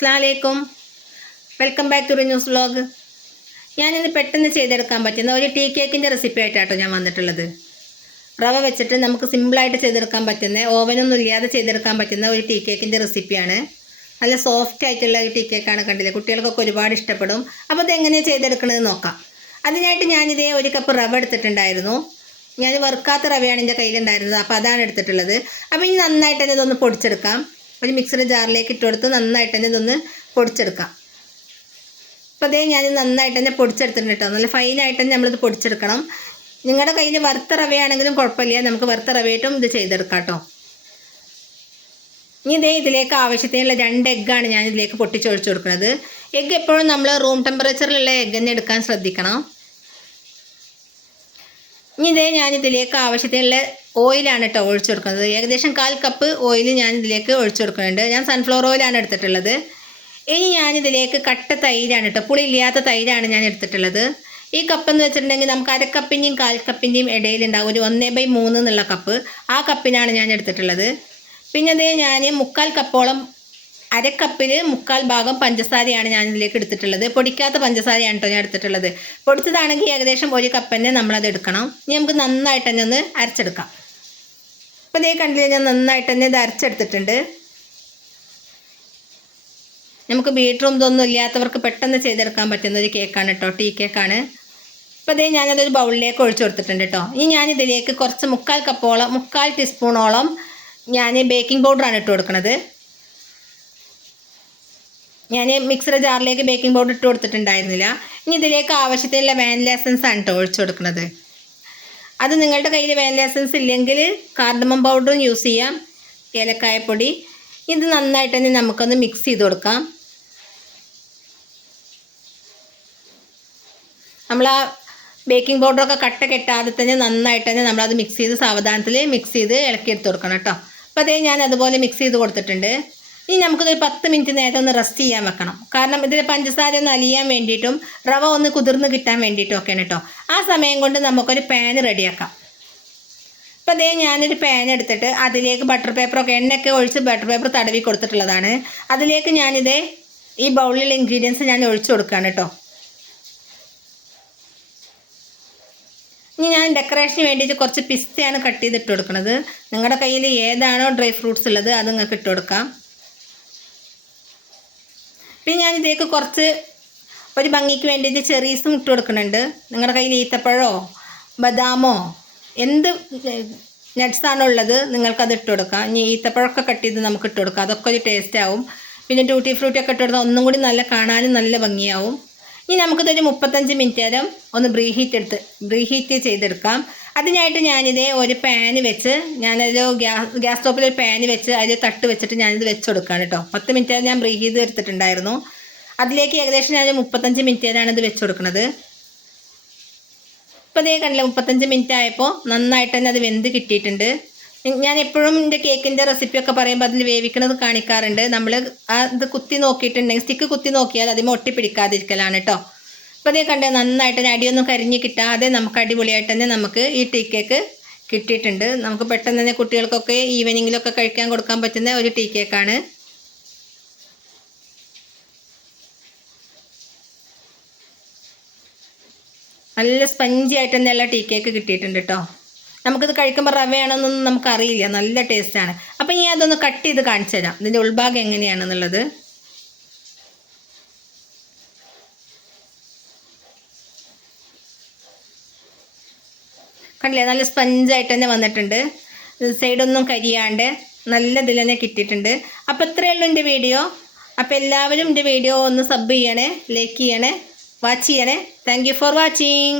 അസ്സലാമലൈക്കും, welcome back to റിന്യൂസ് vlog. ഞാനിന്ന് പെട്ടെന്ന് ചെയ്തെടുക്കാൻ പറ്റുന്ന ഒരു ടീ കേക്കിൻ്റെ റെസിപ്പി ആയിട്ടാട്ടോ ഞാൻ വന്നിട്ടുള്ളത്. റവ വെച്ചിട്ട് നമുക്ക് സിമ്പിളായിട്ട് ചെയ്തെടുക്കാൻ പറ്റുന്ന, ഓവനൊന്നും ഇല്ലാതെ ചെയ്തെടുക്കാൻ പറ്റുന്ന ഒരു ടീ കേക്കിൻ്റെ റെസിപ്പിയാണ്. നല്ല സോഫ്റ്റ് ആയിട്ടുള്ള ഒരു ടീ കേക്കാണ്. കണ്ടില്ലേ, കുട്ടികൾക്കൊക്കെ ഒരുപാട് ഇഷ്ടപ്പെടും. അപ്പോൾ ഇതെങ്ങനെയാണ് ചെയ്തെടുക്കണമെന്ന് നോക്കാം. അതിനായിട്ട് ഞാനിതേ 1 കപ്പ് റവ എടുത്തിട്ടുണ്ടായിരുന്നു. ഞാൻ വറുക്കാത്ത റവയാണ് എൻ്റെ കയ്യിലുണ്ടായിരുന്നത്, അപ്പോൾ അതാണ് എടുത്തിട്ടുള്ളത്. അപ്പോൾ ഇനി നന്നായിട്ട് തന്നെ ഇതൊന്ന് പൊടിച്ചെടുക്കാം. ഒരു മിക്സർ ജാറിലേക്ക് ഇട്ട് കൊടുത്ത് നന്നായിട്ട് തന്നെ ഇതൊന്ന് പൊടിച്ചെടുക്കാം. അപ്പോൾ അതേ ഞാൻ നന്നായിട്ട് തന്നെ പൊടിച്ചെടുത്തിട്ടുണ്ട് കേട്ടോ. നല്ല ഫൈനായിട്ട് തന്നെ നമ്മളിത് പൊടിച്ചെടുക്കണം. നിങ്ങളുടെ കയ്യിൽ വറുത്ത റവയാണെങ്കിലും കുഴപ്പമില്ല, നമുക്ക് വറുത്ത റവയായിട്ടും ഇത് ചെയ്തെടുക്കാം കേട്ടോ. ഇനി ഇതിലേക്ക് ആവശ്യത്തിനുള്ള 2 എഗ്ഗാണ് ഞാൻ ഇതിലേക്ക് പൊട്ടിച്ചൊഴിച്ച് കൊടുക്കുന്നത്. എഗ്ഗ് എപ്പോഴും നമ്മൾ റൂം ടെമ്പറേച്ചറിലുള്ള എഗ്ഗ് തന്നെ എടുക്കാൻ ശ്രദ്ധിക്കണം. ഇനി ഞാനിതിലേക്ക് ആവശ്യത്തിനുള്ള ഓയിലാണ് കേട്ടോ ഒഴിച്ചു കൊടുക്കുന്നത്. ഏകദേശം 1/4 കപ്പ് ഓയിൽ ഞാനിതിലേക്ക് ഒഴിച്ചു കൊടുക്കുന്നുണ്ട്. ഞാൻ സൺഫ്ലവർ ഓയിലാണ് എടുത്തിട്ടുള്ളത്. ഇനി ഞാനിതിലേക്ക് കട്ട തൈരാണ് കേട്ടോ, പുളി ഇല്ലാത്ത തൈരാണ് ഞാൻ എടുത്തിട്ടുള്ളത്. ഈ കപ്പ് എന്ന് വെച്ചിട്ടുണ്ടെങ്കിൽ നമുക്ക് 1/2 കപ്പിൻ്റെയും 1/4 കപ്പിൻ്റെയും ഇടയിലുണ്ടാവും ഒരു 1/3 എന്നുള്ള കപ്പ്. ആ കപ്പിനാണ് ഞാൻ എടുത്തിട്ടുള്ളത്. പിന്നെ ഞാൻ 1/4 കപ്പോളം, 1/2 കപ്പിൽ 1/4 ഭാഗം പഞ്ചസാരയാണ് ഞാൻ ഇതിലേക്ക് എടുത്തിട്ടുള്ളത്. പൊടിക്കാത്ത പഞ്ചസാരയാണ് കേട്ടോ ഞാൻ എടുത്തിട്ടുള്ളത്. പൊടിച്ചതാണെങ്കിൽ ഏകദേശം 1 കപ്പ് തന്നെ നമ്മളത് എടുക്കണം. ഇനി നമുക്ക് നന്നായിട്ട് തന്നെ ഒന്ന് അരച്ചെടുക്കാം. അപ്പോൾ കണ്ടില്ലേ, ഞാൻ നന്നായിട്ട് തന്നെ ഇത് അരച്ചെടുത്തിട്ടുണ്ട്. നമുക്ക് ബീറ്ററും ഇതൊന്നും ഇല്ലാത്തവർക്ക് പെട്ടെന്ന് ചെയ്തെടുക്കാൻ പറ്റുന്ന ഒരു കേക്കാണ് കേട്ടോ, ടീ കേക്കാണ്. അപ്പോൾ ഞാനതൊരു ബൗളിലേക്ക് ഒഴിച്ചു കൊടുത്തിട്ടുണ്ട് കേട്ടോ. ഇനി ഞാനിതിലേക്ക് കുറച്ച് 1/4 കപ്പോളം, 1/4 ടീസ്പൂണോളം ഞാൻ ബേക്കിംഗ് പൗഡറാണ് ഇട്ട് കൊടുക്കുന്നത്. ഞാൻ മിക്സർ ജാറിലേക്ക് ബേക്കിംഗ് പൗഡർ ഇട്ട് കൊടുത്തിട്ടുണ്ടായിരുന്നില്ല. ഇനി ഇതിലേക്ക് ആവശ്യത്തിനുള്ള വാനില എസൻസ് ആണ് കേട്ടോ ഒഴിച്ചു കൊടുക്കുന്നത്. അത് നിങ്ങളുടെ കയ്യിൽ വാനില എസൻസ് ഇല്ലെങ്കിൽ കാർഡമം പൗഡറും യൂസ് ചെയ്യാം, ഏലക്കായപ്പൊടി. ഇത് നന്നായിട്ട് തന്നെ നമുക്കൊന്ന് മിക്സ് ചെയ്ത് കൊടുക്കാം. നമ്മൾ ആ ബേക്കിംഗ് പൗഡറൊക്കെ കട്ട കെട്ടാതെ തന്നെ നന്നായിട്ട് തന്നെ നമ്മളത് മിക്സ് ചെയ്ത് സാവധാനത്തിൽ മിക്സ് ചെയ്ത് ഇളക്കിയെടുത്ത് കൊടുക്കണം കേട്ടോ. അപ്പോൾ ഞാൻ അതുപോലെ മിക്സ് ചെയ്ത് കൊടുത്തിട്ടുണ്ട്. ഇനി നമുക്കിതൊരു 10 മിനിറ്റ് നേരം ഒന്ന് റെസ്റ്റ് ചെയ്യാൻ വെക്കണം. കാരണം ഇതിൽ പഞ്ചസാര ഒന്ന് അലിയാൻ വേണ്ടിയിട്ടും റവ ഒന്ന് കുതിർന്ന് കിട്ടാൻ വേണ്ടിയിട്ടും ഒക്കെയാണ് കേട്ടോ. ആ സമയം കൊണ്ട് നമുക്കൊരു പാൻ റെഡിയാക്കാം. അപ്പോൾ ഞാനൊരു പാൻ എടുത്തിട്ട് അതിലേക്ക് ബട്ടർ പേപ്പറൊക്കെ, എണ്ണയൊക്കെ ഒഴിച്ച് ബട്ടർ പേപ്പർ തടവി കൊടുത്തിട്ടുള്ളതാണ്. അതിലേക്ക് ഈ ബൗളിലുള്ള ഇൻഗ്രീഡിയൻസ് ഞാൻ ഒഴിച്ചു കൊടുക്കുകയാണ് കേട്ടോ. ഇനി ഞാൻ ഡെക്കറേഷന് വേണ്ടിയിട്ട് കുറച്ച് പിസ്തയാണ് കട്ട് ചെയ്തിട്ട് കൊടുക്കുന്നത്. നിങ്ങളുടെ കയ്യിൽ ഏതാണോ ഡ്രൈ ഫ്രൂട്ട്സ് ഉള്ളത് അത് നിങ്ങൾക്ക് ഇട്ട് കൊടുക്കാം. പിന്നെ ഞാനിതേക്ക് കുറച്ച് ഒരു ഭംഗിക്ക് വേണ്ടിയിട്ട് ചെറീസും ഇട്ട് കൊടുക്കുന്നുണ്ട്. നിങ്ങളുടെ കയ്യിൽ ഈത്തപ്പഴമോ ബദാമോ എന്ത് നട്ട്സാണോ ഉള്ളത് നിങ്ങൾക്കത് ഇട്ട് കൊടുക്കാം. ഇനി ഈത്തപ്പഴമൊക്കെ കട്ട് ചെയ്ത് നമുക്ക് ഇട്ട് കൊടുക്കാം, അതൊക്കെ ഒരു ടേസ്റ്റ് ആവും. പിന്നെ ടൂട്ടി ഫ്രൂട്ടിയൊക്കെ ഇട്ട് കൊടുത്താൽ ഒന്നും കൂടി നല്ല കാണാനും നല്ല ഭംഗിയാവും. ഇനി നമുക്കിതൊരു 35 മിനിറ്റ് നേരം ഒന്ന് പ്രീഹീറ്റ് ചെയ്തെടുക്കാം. അതിനായിട്ട് ഒരു പാന് വെച്ച്, ഞാനൊരു ഗ്യാസ് സ്റ്റോപ്പിലൊരു പാന് വെച്ച് അതിൽ തട്ട് വെച്ചിട്ട് ഞാനിത് വെച്ച് കൊടുക്കുകയാണ് കേട്ടോ. 10 മിനിറ്റ് നേരം ഞാൻ പ്രീഹീറ്റ് എടുത്തിട്ടുണ്ടായിരുന്നു. അതിലേക്ക് ഏകദേശം ഞാൻ 35 മിനിറ്റ് നേരമാണ് ഇത് വെച്ച് കൊടുക്കുന്നത്. ഇപ്പോൾ കണ്ടില്ല, 35 മിനിറ്റ് ആയപ്പോൾ നന്നായിട്ട് തന്നെ അത് വെന്ത് കിട്ടിയിട്ടുണ്ട്. ഞാൻ എപ്പോഴും എൻ്റെ കേക്കിൻ്റെ റെസിപ്പിയൊക്കെ പറയുമ്പോൾ അതിൽ വേവിക്കുന്നത് കാണിക്കാറുണ്ട്. നമ്മൾ ഇത് കുത്തി നോക്കിയിട്ടുണ്ടെങ്കിൽ, സ്റ്റിക്ക് കുത്തി നോക്കിയാൽ അതിന് ഒട്ടിപ്പിടിക്കാതിരിക്കലാണ് കേട്ടോ. അപ്പോൾ കണ്ടേ നന്നായിട്ട് തന്നെ അടിയൊന്നും കരിഞ്ഞ് കിട്ടാതെ നമുക്ക് അടിപൊളിയായിട്ട് തന്നെ നമുക്ക് ഈ ടീ കേക്ക് കിട്ടിയിട്ടുണ്ട്. നമുക്ക് പെട്ടെന്ന് തന്നെ കുട്ടികൾക്കൊക്കെ ഈവനിങ്ങിലൊക്കെ കഴിക്കാൻ കൊടുക്കാൻ പറ്റുന്ന ഒരു ടീ കേക്കാണ്. നല്ല സ്പഞ്ചി ആയിട്ട് തന്നെയുള്ള ടീ കേക്ക് കിട്ടിയിട്ടുണ്ട് കേട്ടോ. നമുക്കിത് കഴിക്കുമ്പോൾ റവയാണെന്നൊന്നും നമുക്കറിയില്ല, നല്ല ടേസ്റ്റാണ്. അപ്പം ഞാൻ അതൊന്ന് കട്ട് ചെയ്ത് കാണിച്ചു തരാം, ഇതിൻ്റെ ഉൾഭാഗം എങ്ങനെയാണെന്നുള്ളത്. കണ്ടില്ലേ, നല്ല സ്പഞ്ചായിട്ട് തന്നെ വന്നിട്ടുണ്ട്. സൈഡൊന്നും കരിയാണ്ട് നല്ല ഇതിൽ തന്നെ കിട്ടിയിട്ടുണ്ട്. അപ്പോൾ ഇത്രയേ ഉള്ളൂ എൻ്റെ വീഡിയോ. അപ്പോൾ എല്ലാവരും എൻ്റെ വീഡിയോ ഒന്ന് സബ് ചെയ്യണേ, ലൈക്ക് ചെയ്യണേ, വാച്ച് ചെയ്യണേ. Thank you for watching.